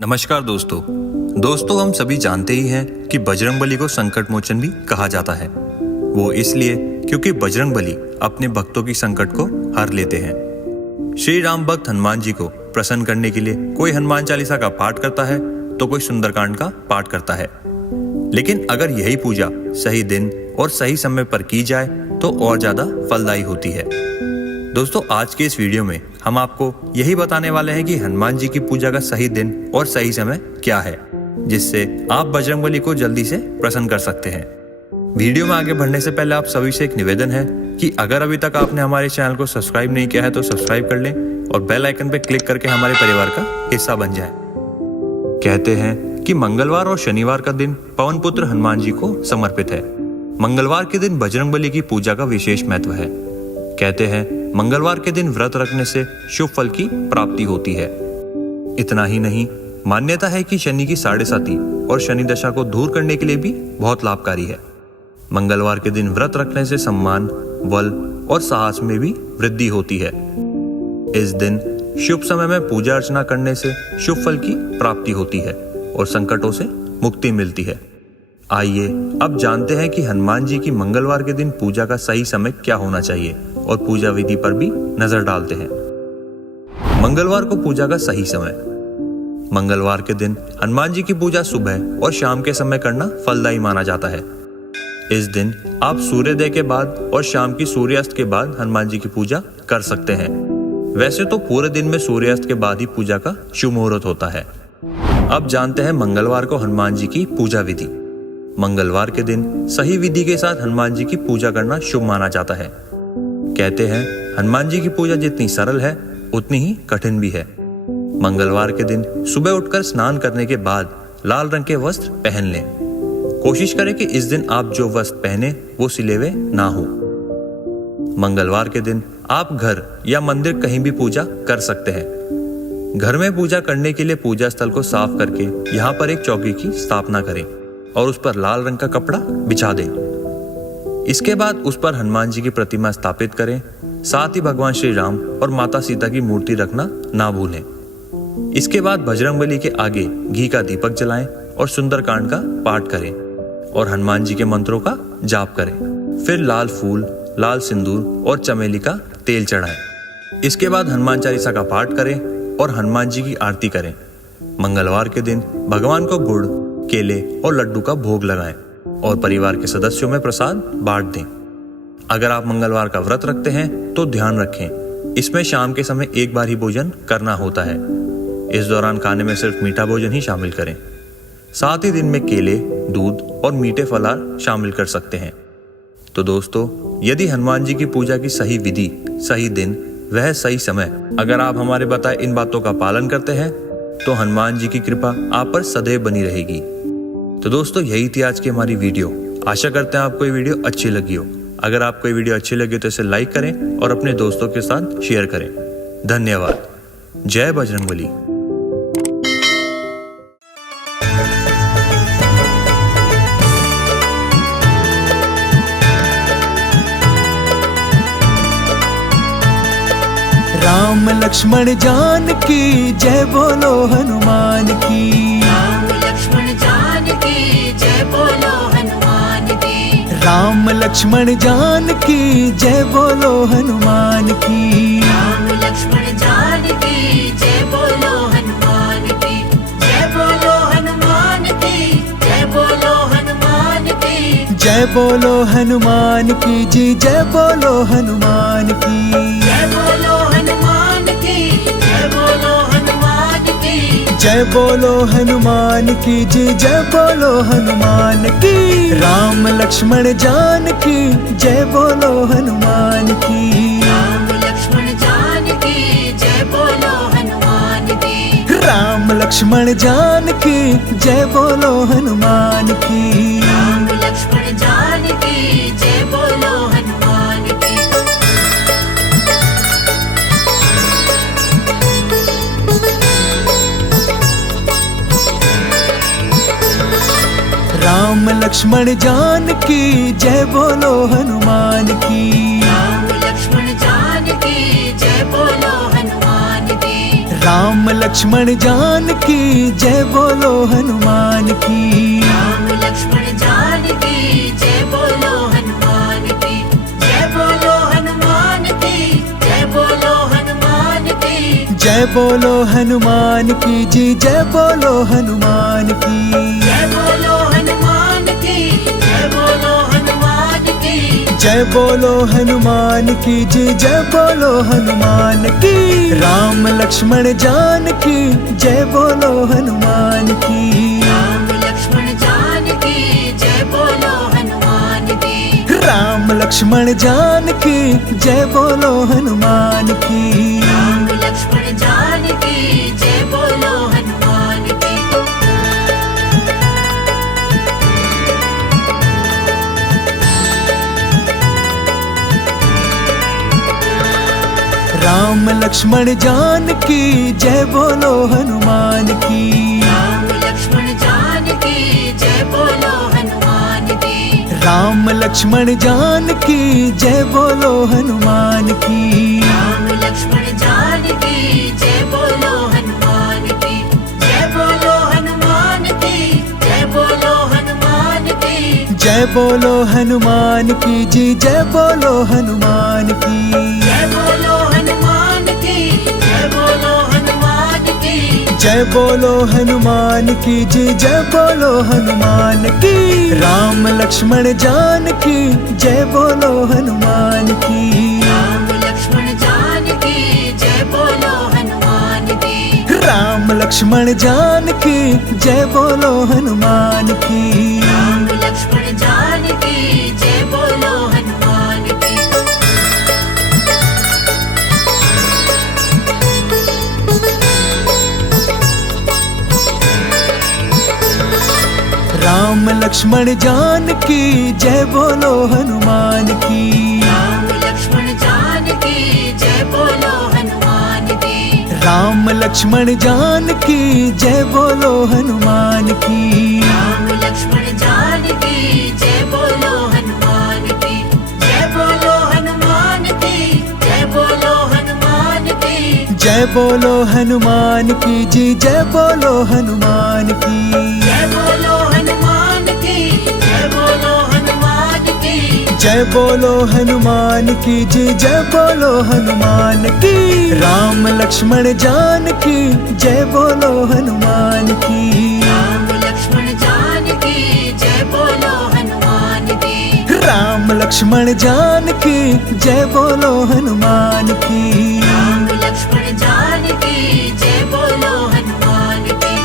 नमस्कार दोस्तों हम सभी जानते ही हैं कि बजरंगबली को संकट मोचन भी कहा जाता है। वो इसलिए क्योंकि बजरंगबली अपने भक्तों की संकट को हर लेते हैं। श्री राम भक्त हनुमान जी को प्रसन्न करने के लिए कोई हनुमान चालीसा का पाठ करता है तो कोई सुंदरकांड का पाठ करता है। लेकिन अगर यही पूजा सही दिन और सही समय पर की जाए तो और ज्यादा फलदायी होती है। दोस्तों आज के इस वीडियो में हम आपको यही बताने वाले हैं कि हनुमान जी की पूजा का सही दिन और सही समय क्या है, जिससे आप बजरंगबली को जल्दी से प्रसन्न कर सकते हैं। वीडियो में आगे बढ़ने से पहले आप सभी से एक निवेदन है कि अगर अभी तक आपने हमारे चैनल को सब्सक्राइब नहीं किया है तो सब्सक्राइब कर लें और बेल आइकन पर क्लिक करके हमारे परिवार का हिस्सा बन जाए। कहते हैं कि मंगलवार और शनिवार का दिन पवन पुत्र हनुमान जी को समर्पित है। मंगलवार के दिन बजरंगबली की पूजा का विशेष महत्व है। कहते हैं मंगलवार के दिन व्रत रखने से शुभ फल की प्राप्ति होती है। इतना ही नहीं, मान्यता है कि शनि की 7.5 और शनि दशा को दूर करने के लिए भी बहुत लाभकारी है। मंगलवार के दिन व्रत रखने से सम्मान, बल और साहस में भी वृद्धि होती है। इस दिन शुभ समय में पूजा अर्चना करने से शुभ फल की प्राप्ति होती है और संकटों से मुक्ति मिलती है। आइए अब जानते हैं कि हनुमान जी की मंगलवार के दिन पूजा का सही समय क्या होना चाहिए और पूजा विधि पर भी नजर डालते हैं। मंगलवार को पूजा का सही समय। मंगलवार के दिन हनुमान जी की पूजा सुबह और शाम के समय करना फलदायी माना जाता है। इस दिन आप सूर्योदय के बाद और शाम की सूर्यास्त के बाद हनुमान जी की पूजा कर सकते हैं। वैसे तो पूरे दिन में सूर्यास्त के बाद ही पूजा का शुभ मुहूर्त होता है। अब जानते हैं मंगलवार को हनुमान जी की पूजा विधि। मंगलवार के दिन सही विधि के साथ हनुमान जी की पूजा करना शुभ माना जाता है। कहते हैं हनुमान जी की पूजा जितनी सरल है उतनी ही कठिन भी है। मंगलवार के दिन सुबह उठकर स्नान करने के बाद लाल रंग के वस्त्र पहन लें। कोशिश करें कि इस दिन आप जो वस्त्र पहने वो सिले हुए ना हो। मंगलवार के दिन आप घर या मंदिर कहीं भी पूजा कर सकते हैं। घर में पूजा करने के लिए पूजा स्थल को साफ करके यहाँ पर एक चौकी की स्थापना करें और उस पर लाल रंग का कपड़ा बिछा दें। इसके बाद उस पर हनुमान जी की प्रतिमा स्थापित करें। साथ ही भगवान श्री राम और माता सीता की मूर्ति रखना ना भूलें। इसके बाद बजरंगबली के आगे घी का दीपक जलाएं और सुंदरकांड का पाठ करें और हनुमान जी के मंत्रों का जाप करें। फिर लाल फूल, लाल सिंदूर और चमेली का तेल चढ़ाएं। इसके बाद हनुमान चालीसा का पाठ करें और हनुमान जी की आरती करें। मंगलवार के दिन भगवान को गुड़, केले और लड्डू का भोग लगाएं और परिवार के सदस्यों में प्रसाद बांट दें। अगर आप मंगलवार का व्रत रखते हैं तो ध्यान रखें, इसमें शाम के समय एक बार ही भोजन करना होता है। इस दौरान खाने में सिर्फ मीठा भोजन ही शामिल करें। साथ ही दिन में केले, दूध और मीठे फलाहार शामिल कर सकते हैं। तो दोस्तों, यदि हनुमान जी की पूजा की सही विधि, सही दिन, वह सही समय, अगर आप हमारे बताए इन बातों का पालन करते हैं तो हनुमान जी की कृपा आप पर सदैव बनी रहेगी। तो दोस्तों, यही थी आज की हमारी वीडियो। आशा करते हैं आपको ये वीडियो अच्छी लगी हो। अगर आपको ये वीडियो अच्छी लगी तो इसे लाइक करें और अपने दोस्तों के साथ शेयर करें। धन्यवाद। जय बजरंगबली। राम लक्ष्मण जानकी जय बोलो हनुमान की। राम लक्ष्मण जानकी जय बोलो हनुमान की। राम लक्ष्मण जानकी जय बोलो हनुमान की। राम लक्ष्मण जानकी जय बोलो हनुमान की। जय बोलो हनुमान की। जय बोलो हनुमान की। जय बोलो हनुमान की जी, जय बोलो हनुमान की। जय बोलो हनुमान की। जय बोलो हनुमान की। जय बोलो हनुमान की जी, जय बोलो हनुमान की। राम लक्ष्मण जानकी जय बोलो हनुमान की। राम लक्ष्मण जानकी जय बोलो हनुमान की। राम लक्ष्मण जानकी जय बोलो हनुमान की। राम लक्ष्मण जानकी जय बोलो हनुमान की। राम लक्ष्मण जानकी जय बोलो हनुमान की। राम लक्ष्मण जानकी जय बोलो हनुमान की। राम लक्ष्मण जानकी जय बोलो हनुमान की। राम लक्ष्मण जानकी जय बोलो हनुमान की। जय बोलो हनुमान की। जय बोलो हनुमान की। जय बोलो हनुमान की जी, जय बोलो हनुमान की। जय बोलो हनुमान की। जय बोलो हनुमान की। जय बोलो हनुमान की जी, जय बोलो हनुमान की। राम लक्ष्मण जानकी जय बोलो हनुमान की। राम लक्ष्मण जानकी जय बोलो हनुमान की। राम लक्ष्मण जानकी जय बोलो हनुमान की। राम लक्ष्मण जानकी जय बोलो हनुमान की। राम लक्ष्मण जानकी जय बोलो हनुमान की। राम लक्ष्मण जानकी जय बोलो हनुमान की। राम लक्ष्मण जानकी जय बोलो हनुमान की। राम लक्ष्मण जानकी जय बोलो हनुमान की। जय बोलो हनुमान की। जय बोलो हनुमान की। जय बोलो हनुमान की जी, जय बोलो हनुमान की। जय बोलो हनुमान की। जय बोलो हनुमान की। जय बोलो हनुमान की जी, जय बोलो हनुमान की। राम लक्ष्मण जानकी जय बोलो हनुमान की। राम लक्ष्मण जानकी जय बोलो हनुमान की। राम लक्ष्मण जानकी जय बोलो हनुमान की। राम लक्ष्मण जानकी जय बोलो हनुमान की। राम लक्ष्मण जानकी जय बोलो हनुमान की। राम लक्ष्मण जानकी जय बोलो हनुमान की। राम लक्ष्मण जानकी जय बोलो हनुमान की। राम लक्ष्मण जानकी जय बोलो हनुमान की। जय बोलो हनुमान की। जय बोलो हनुमान की। जय बोलो हनुमान की जी, जय बोलो हनुमान की। जय बोलो हनुमान की। जय बोलो हनुमान की। जय बोलो हनुमान की जी, जय बोलो हनुमान की। राम लक्ष्मण जानकी जय बोलो हनुमान की। राम लक्ष्मण जानकी जय बोलो हनुमान की। राम लक्ष्मण जानकी जय बोलो हनुमान की। राम लक्ष्मण जानकी जय बोलो हनुमान की।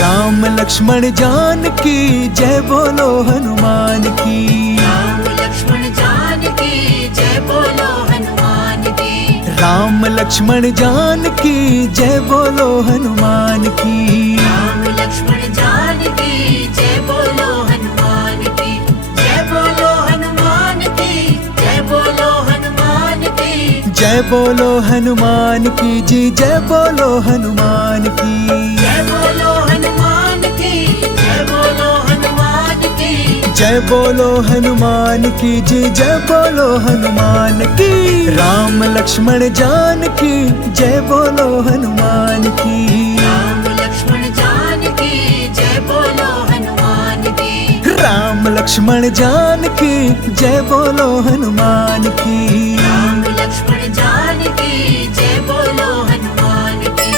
राम लक्ष्मण जानकी जय बोलो हनुमान की। राम लक्ष्मण जानकी जय बोलो हनुमान की। राम लक्ष्मण जानकी जय बोलो हनुमान की। राम लक्ष्मण जानकी जय बोलो हनुमान की। जय बोलो हनुमान की। जय बोलो हनुमान की। जय बोलो हनुमान की जी, जय बोलो हनुमान की। जय बोलो हनुमान की। जय बोलो हनुमान की। जय बोलो हनुमान की जी, जय बोलो हनुमान की। राम लक्ष्मण जानकी जय बोलो हनुमान की। राम लक्ष्मण जानकी जय बोलो हनुमान की। राम लक्ष्मण जानकी जय बोलो हनुमान की। राम लक्ष्मण जानकी जय बोलो हनुमान की।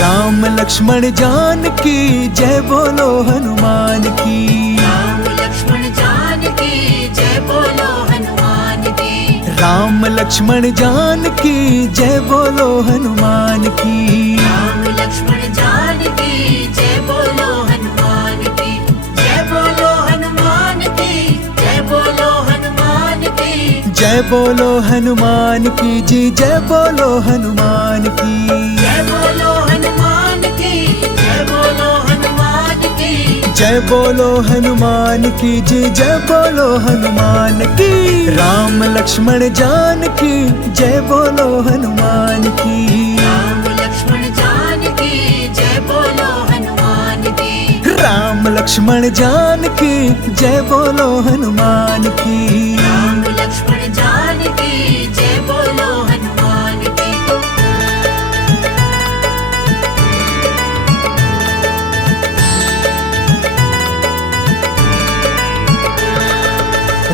राम लक्ष्मण जानकी जय बोलो हनुमान की। राम लक्ष्मण जानकी जय बोलो हनुमान की। राम लक्ष्मण जानकी जय बोलो हनुमान की। राम लक्ष्मण जानकी जय बोलो हनुमान की। जय बोलो हनुमान की। जय बोलो हनुमान की। जय बोलो हनुमान की जी, जय बोलो हनुमान की। जय बोलो हनुमान की। जय बोलो हनुमान की। जय जय बोलो हनुमान की जय बोलो हनुमान की। राम लक्ष्मण जानकी जय बोलो हनुमान की। राम लक्ष्मण जानकी जय बोलो हनुमान की। राम लक्ष्मण जानकी जय बोलो हनुमान की। राम लक्ष्मण जानकी जय बोलो हनुमान की।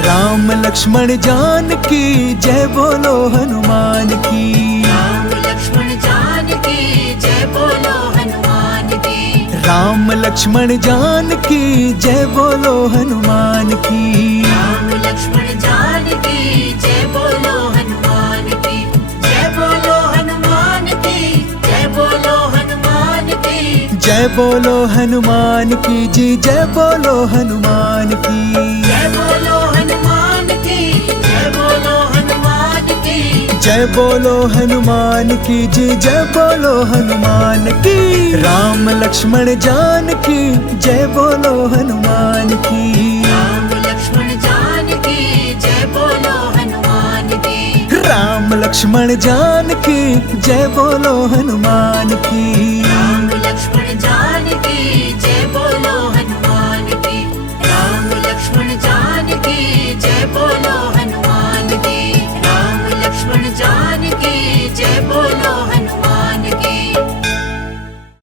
राम लक्ष्मण जानकी जय बोलो हनुमान की। राम लक्ष्मण जानकी जय बोलो हनुमान की। राम लक्ष्मण जानकी जय बोलो हनुमान की। राम लक्ष्मण जानकी जय बोलो हनुमान की। जय बोलो हनुमान की जय बोलो हनुमान की। जय बोलो हनुमान की जय बोलो हनुमान की। जय बोलो हनुमान की जय बोलो हनुमान की। जय बोलो हनुमान की जय बोलो हनुमान की। राम लक्ष्मण जानकी जय बोलो हनुमान की। राम लक्ष्मण जानकी जय बोलो हनुमान की। राम लक्ष्मण जानकी जय बोलो हनुमान